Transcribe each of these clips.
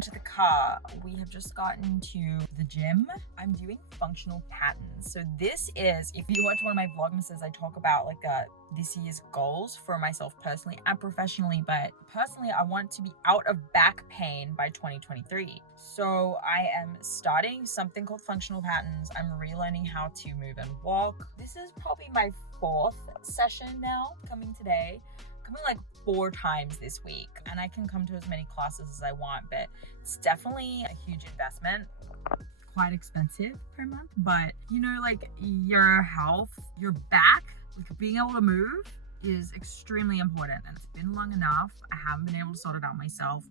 into the car. We have just gotten to the gym. I'm doing functional patterns. So this is, if you watch one of my vlogmases, I talk about like this year's goals for myself personally and professionally. But personally, I want to be out of back pain by 2023. So I am starting something called functional patterns. I'm relearning how to move and walk. This is probably my 4th session now, coming today. Coming like 4 times this week, and I can come to as many classes as I want, but it's definitely a huge investment, quite expensive per month. But you know, like your health, your back, like being able to move is extremely important, and it's been long enough. I haven't been able to sort it out myself.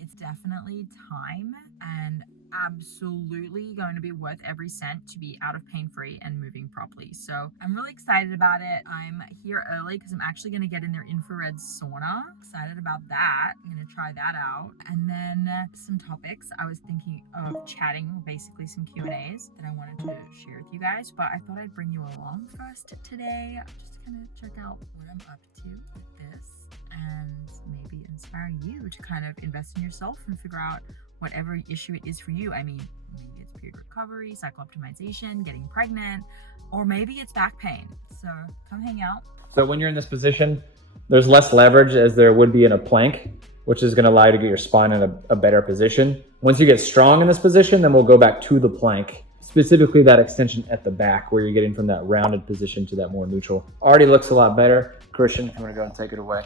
It's definitely time and absolutely going to be worth every cent to be out of pain free and moving properly. So I'm really excited about it. I'm here early because I'm actually going to get in their infrared sauna. Excited about that. I'm going to try that out. And then some topics. I was thinking of chatting, basically some Q&As that I wanted to share with you guys, but I thought I'd bring you along first today just to kind of check out what I'm up to with this and maybe inspire you to kind of invest in yourself and figure out whatever issue it is for you. I mean, maybe it's period recovery, cycle optimization, getting pregnant, or maybe it's back pain. So come hang out. So when you're in this position, there's less leverage as there would be in a plank, which is going to allow you to get your spine in a better position. Once you get strong in this position, then we'll go back to the plank, specifically that extension at the back where you're getting from that rounded position to that more neutral. Already looks a lot better. Christian, I'm going to go and take it away.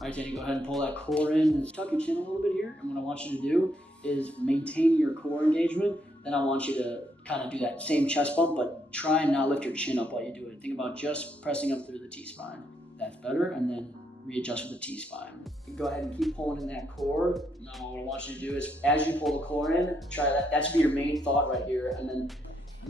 All right, Danny, go ahead and pull that core in and tuck your chin a little bit here. And what I want you to do is maintain your core engagement. Then I want you to kind of do that same chest bump, but try and not lift your chin up while you do it. Think about just pressing up through the T-spine. That's better, and then readjust with the T-spine. Go ahead and keep pulling in that core. Now what I want you to do is, as you pull the core in, try that. That should be your main thought right here. And then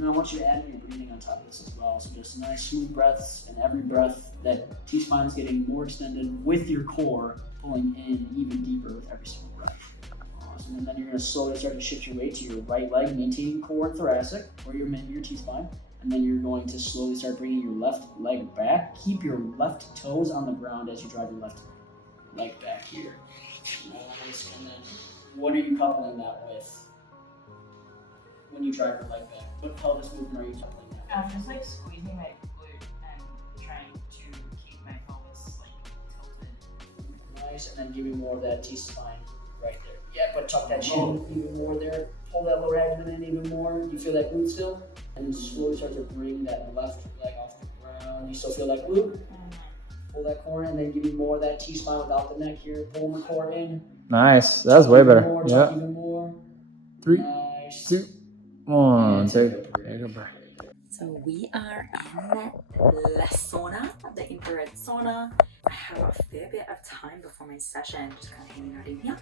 I want you to add your breathing on top of this as well. So just nice smooth breaths, and every breath that T-spine is getting more extended with your core, pulling in even deeper with every single breath. Awesome. And then you're going to slowly start to shift your weight to your right leg, maintaining core and thoracic, or your T-spine. And then you're going to slowly start bringing your left leg back. Keep your left toes on the ground as you drive your left leg back here. Nice. And then what are you coupling that with when you drive your leg back? What pelvis movement are you coupling that? I'm just like squeezing my glute and trying to keep my pelvis like tilted. Nice, and then give me more of that T-spine right there. Yeah, but tuck that chin even more there. Pull that lower abdomen in even more. You feel that glute still? And then slowly start to bring that left leg off the ground. You still feel that glute? Pull that core in, and then give me more of that T-spine without the neck here. Pull the core in. Nice. That was way better. More, yeah. Even more. 3, Nice. 2, 1. Take a break. So we are in La Sauna, the infrared sauna. I have a fair bit of time before my session, just kind of hanging out in here.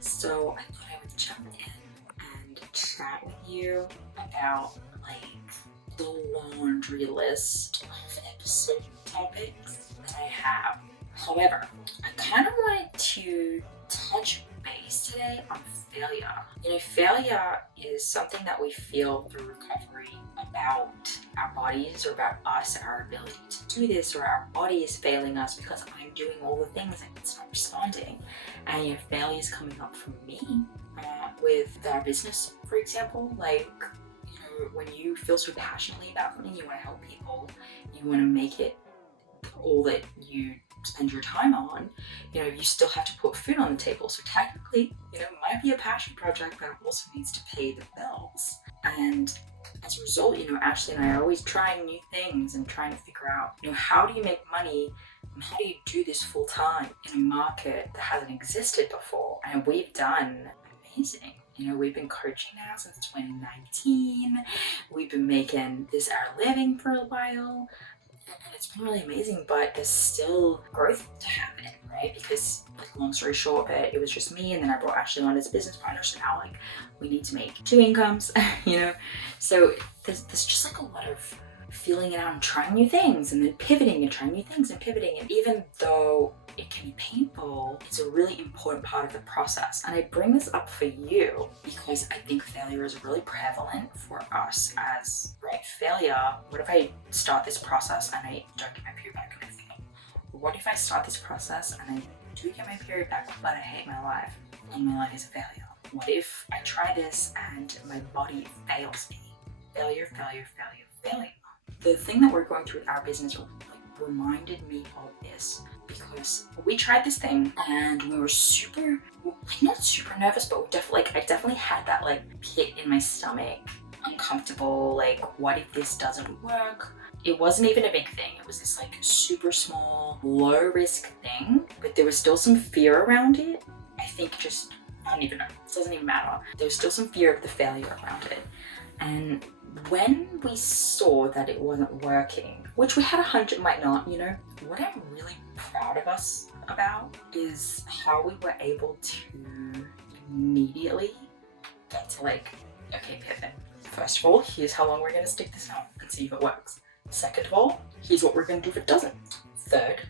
So I thought I would jump in and chat with you about like the laundry list of episode topics that I have. However, I kind of wanted to touch base today on failure. You know, failure is something that we feel through recovery about our bodies or about us, our ability to do this, or our body is failing us because I'm doing all the things and it's not responding. And you know, failure is coming up for me with our business, for example. Like, you know, when you feel so passionately about something, you want to help people, you want to make it all that you spend your time on, you know, you still have to put food on the table. So technically, you know, it might be a passion project, but it also needs to pay the bills. And as a result, you know, Ashley and I are always trying new things and trying to figure out, you know, how do you make money and how do you do this full time in a market that hasn't existed before? And we've done amazing. You know, we've been coaching now since 2019. We've been making this our living for a while. And it's been really amazing, but there's still growth to happen, right? Because, like, long story short, it was just me, and then I brought Ashley on as a business partner, so now, like, we need to make 2 incomes, you know? So there's just, like, a lot of feeling it out and trying new things, and then pivoting and trying new things and pivoting. And even though it can be painful, it's a really important part of the process. And I bring this up for you because I think failure is really prevalent for us as, right, failure. What if I start this process and I don't get my period back and I fail? What if I start this process and I do get my period back, but I hate my life? and my life is a failure? What if I try this and my body fails me? Failure, failure, failure, failure. The thing that we're going through with our business reminded me of this, because we tried this thing and we were not super nervous, but I definitely had that pit in my stomach, uncomfortable, what if this doesn't work? It wasn't even a big thing. It was this super small, low risk thing, but there was still some fear around it. I think I don't even know. It doesn't even matter. There was still some fear of the failure around it. And when we saw that it wasn't working, which we had 100 might not, what I'm really proud of us about is how we were able to immediately get to okay, pivot. First of all, here's how long we're going to stick this out and see if it works. Second of all, here's what we're going to do if it doesn't. Third,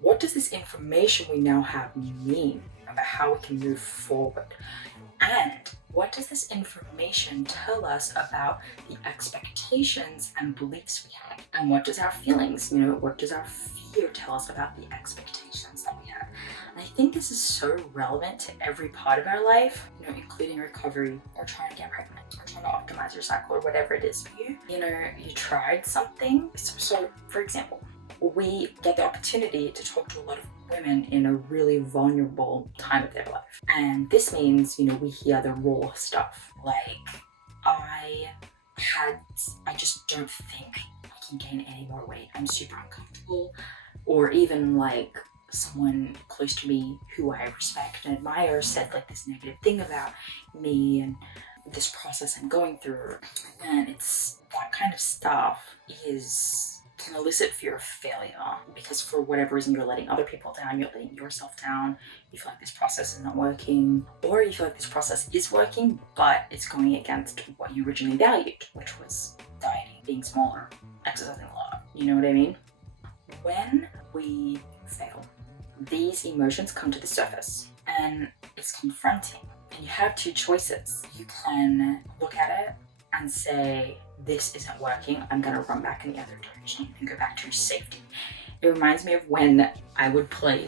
what does this information we now have mean about how we can move forward? And what does this information tell us about the expectations and beliefs we have? And what does our feelings, what does our fear tell us about the expectations that we have? And I think this is so relevant to every part of our life, including recovery, or trying to get pregnant, or trying to optimize your cycle, or whatever it is for you. You tried something. So for example, we get the opportunity to talk to a lot of women in a really vulnerable time of their life. And this means, we hear the raw stuff. I just don't think I can gain any more weight. I'm super uncomfortable. Or even someone close to me who I respect and admire said this negative thing about me and this process I'm going through. And it's that kind of stuff can elicit fear of failure, because for whatever reason you're letting other people down, you're letting yourself down, you feel like this process is not working, or you feel like this process is working but it's going against what you originally valued, which was dieting, being smaller, exercising a lot. You know what I mean? When we fail, these emotions come to the surface and it's confronting, and you have two choices. You can look at it and say, this isn't working, I'm gonna run back in the other direction and go back to safety. It reminds me of when I would play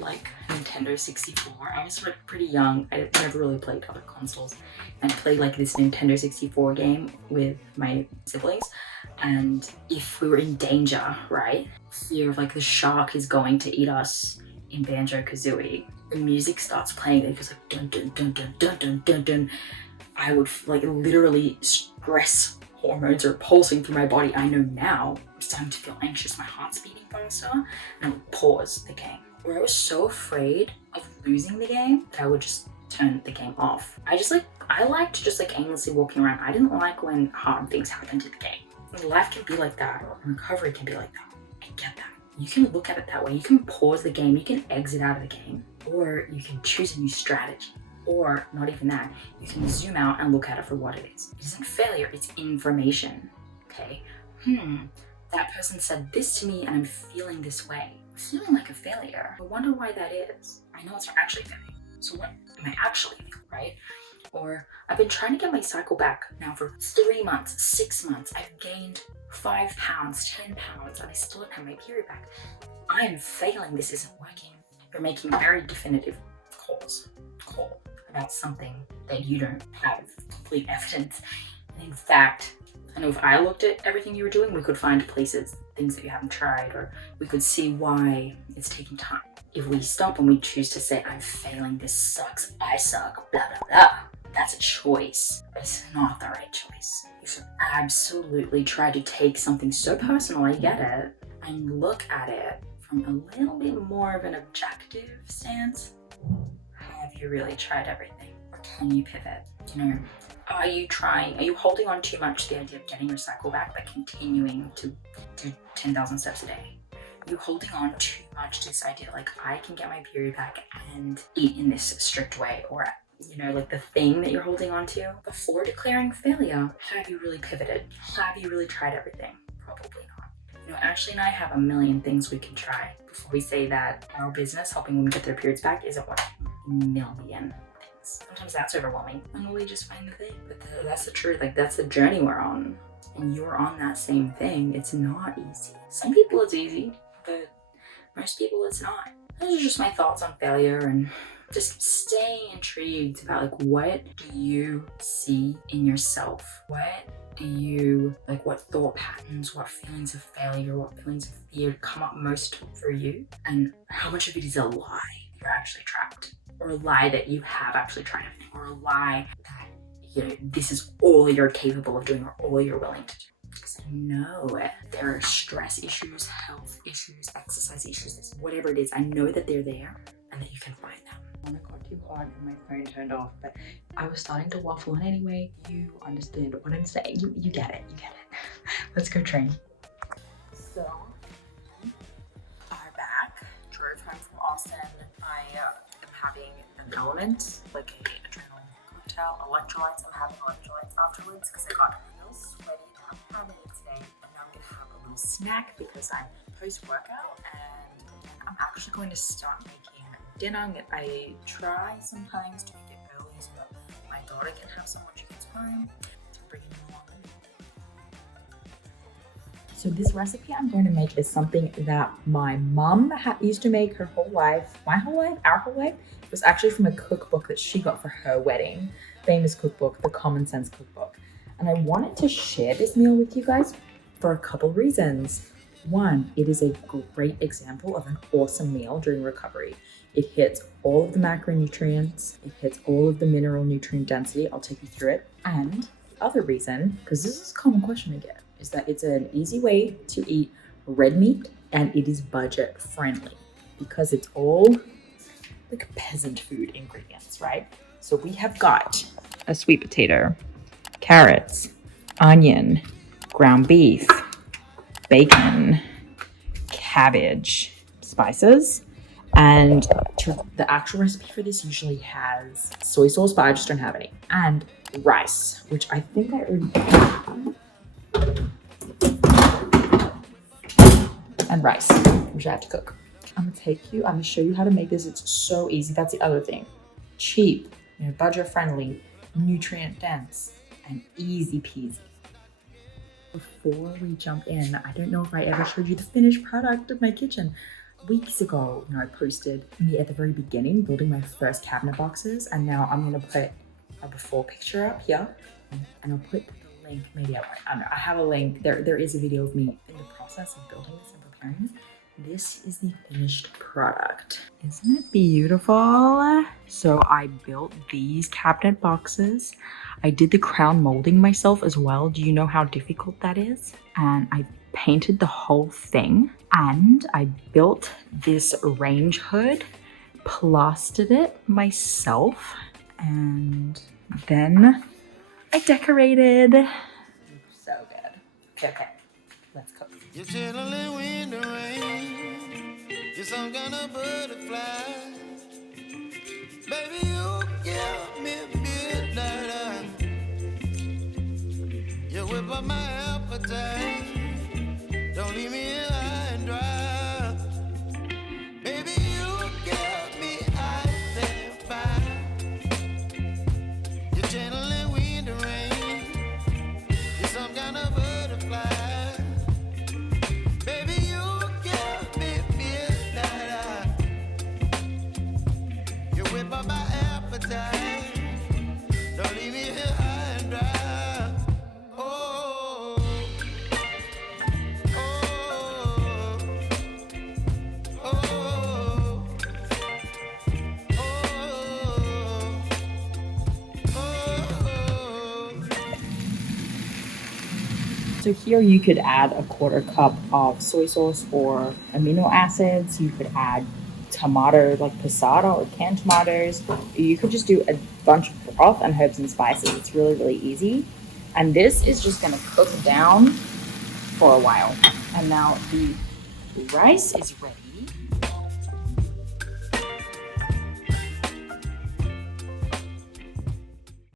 Nintendo 64. I was pretty young. I never really played other consoles. And play this Nintendo 64 game with my siblings. And if we were in danger, right? Fear of the shark is going to eat us in Banjo-Kazooie. The music starts playing, it goes dun dun dun dun dun dun dun dun. I would literally stress hormones are pulsing through my body. I know now I'm starting to feel anxious, my heart's beating faster, and I would pause the game. Or I was so afraid of losing the game that I would just turn the game off. I liked just aimlessly walking around. I didn't like when hard things happened to the game. Life can be like that, recovery can be like that. I get that. You can look at it that way. You can pause the game, you can exit out of the game, or you can choose a new strategy. Or not even that, you can zoom out and look at it for what it is. It isn't failure, it's information. Okay, that person said this to me and I'm feeling this way. I'm feeling like a failure. I wonder why that is. I know it's not actually failure. So what am I actually feeling, right? Or I've been trying to get my cycle back now for 3 months, 6 months. I've gained 5 pounds, 10 pounds, and I still don't have my period back. I am failing, this isn't working. You're making very definitive calls about something that you don't have complete evidence. And in fact, I know if I looked at everything you were doing, we could find things that you haven't tried, or we could see why it's taking time. If we stop and we choose to say, I'm failing, this sucks, I suck, blah, blah, blah, that's a choice, but it's not the right choice. You should absolutely try to take something so personal, I get it, and look at it from a little bit more of an objective stance. Have you really tried everything? Or can you pivot? Are you holding on too much to the idea of getting your cycle back by continuing to do 10,000 steps a day? Are you holding on too much to this idea I can get my period back and eat in this strict way? Or the thing that you're holding on to? Before declaring failure, have you really pivoted? Have you really tried everything? Probably not. Ashley and I have a million things we can try before we say that our business, helping women get their periods back, isn't one million things. Sometimes that's overwhelming. When we just find the thing? But that's the truth. That's the journey we're on. And you're on that same thing. It's not easy. Some people it's easy, but most people it's not. Those are just my thoughts on failure and just stay intrigued about like, what do you see in yourself? What thought patterns, what feelings of failure, what feelings of fear come up most for you? And how much of it is a lie you're actually trapped? Or a lie that you have actually tried everything? Or a lie that, you know, this is all you're capable of doing or all you're willing to do? Because I know there are stress issues, health issues, exercise issues, whatever it is. I know that they're there and that you can find them. Oh my god, too hard and my phone turned off, but I was starting to waffle on anyway. You understand what I'm saying. You get it, Let's go train. So, I'm back. Drove home from Austin. I am having an element, like a adrenaline cocktail, electrolytes. I'm having electrolytes afterwards because I got a little sweaty. I haven't had any today, and now I'm gonna have a little snack because I'm post-workout, and then I'm actually going to start making dinner. I try sometimes to make it early so that my daughter can have some when she gets home. So bringing it along. So this recipe I'm going to make is something that my mom used to make her whole life. Our whole life. It was actually from a cookbook that she got for her wedding. Famous cookbook, the Common Sense Cookbook. And I wanted to share this meal with you guys for a couple reasons. One, it is a great example of an awesome meal during recovery. It hits all of the macronutrients, it hits all of the mineral nutrient density. I'll take you through it. And the other reason, because this is a common question I get, is that it's an easy way to eat red meat and it is budget friendly because it's all like peasant food ingredients, right? So we have got a sweet potato, carrots, onion, ground beef, bacon, cabbage, spices, and the actual recipe for this usually has soy sauce, but I just don't have any, and rice, which I think I already have, and rice, which I have to cook. I'm gonna show you how to make this. It's so easy. That's the other thing. Cheap, budget friendly, nutrient dense, and easy peasy. Before we jump in, I don't know if I ever showed you the finished product of my kitchen. Weeks ago, I posted me at the very beginning building my first cabinet boxes, and now I'm gonna put a before picture up here, and I'll put the link. Maybe I have a link. There is a video of me in the process of building this and preparing this. This is the finished product. Isn't it beautiful? So I built these cabinet boxes. I did the crown molding myself as well. Do you know how difficult that is? And I painted the whole thing, and I built this range hood, plastered it myself, and then I decorated. So good. Okay, let's cook. You're chilling when the rain. You're some kind of butterfly. Baby, you give me midnight. You whip up my appetite. Don't leave me here high and dry. Baby, you give me ice and fire. You're channeling wind and rain. You're some kind of butterfly. Baby, you give me midnight. You whip up my appetite. Don't leave me here high and dry. Oh, oh, oh, oh, oh. So here you could add a 1/4 cup of soy sauce or amino acids. You could add tomato, like passata or canned tomatoes. You could just do a bunch of broth and herbs and spices. It's really, really easy. And this is just gonna cook down for a while. And now the rice is ready.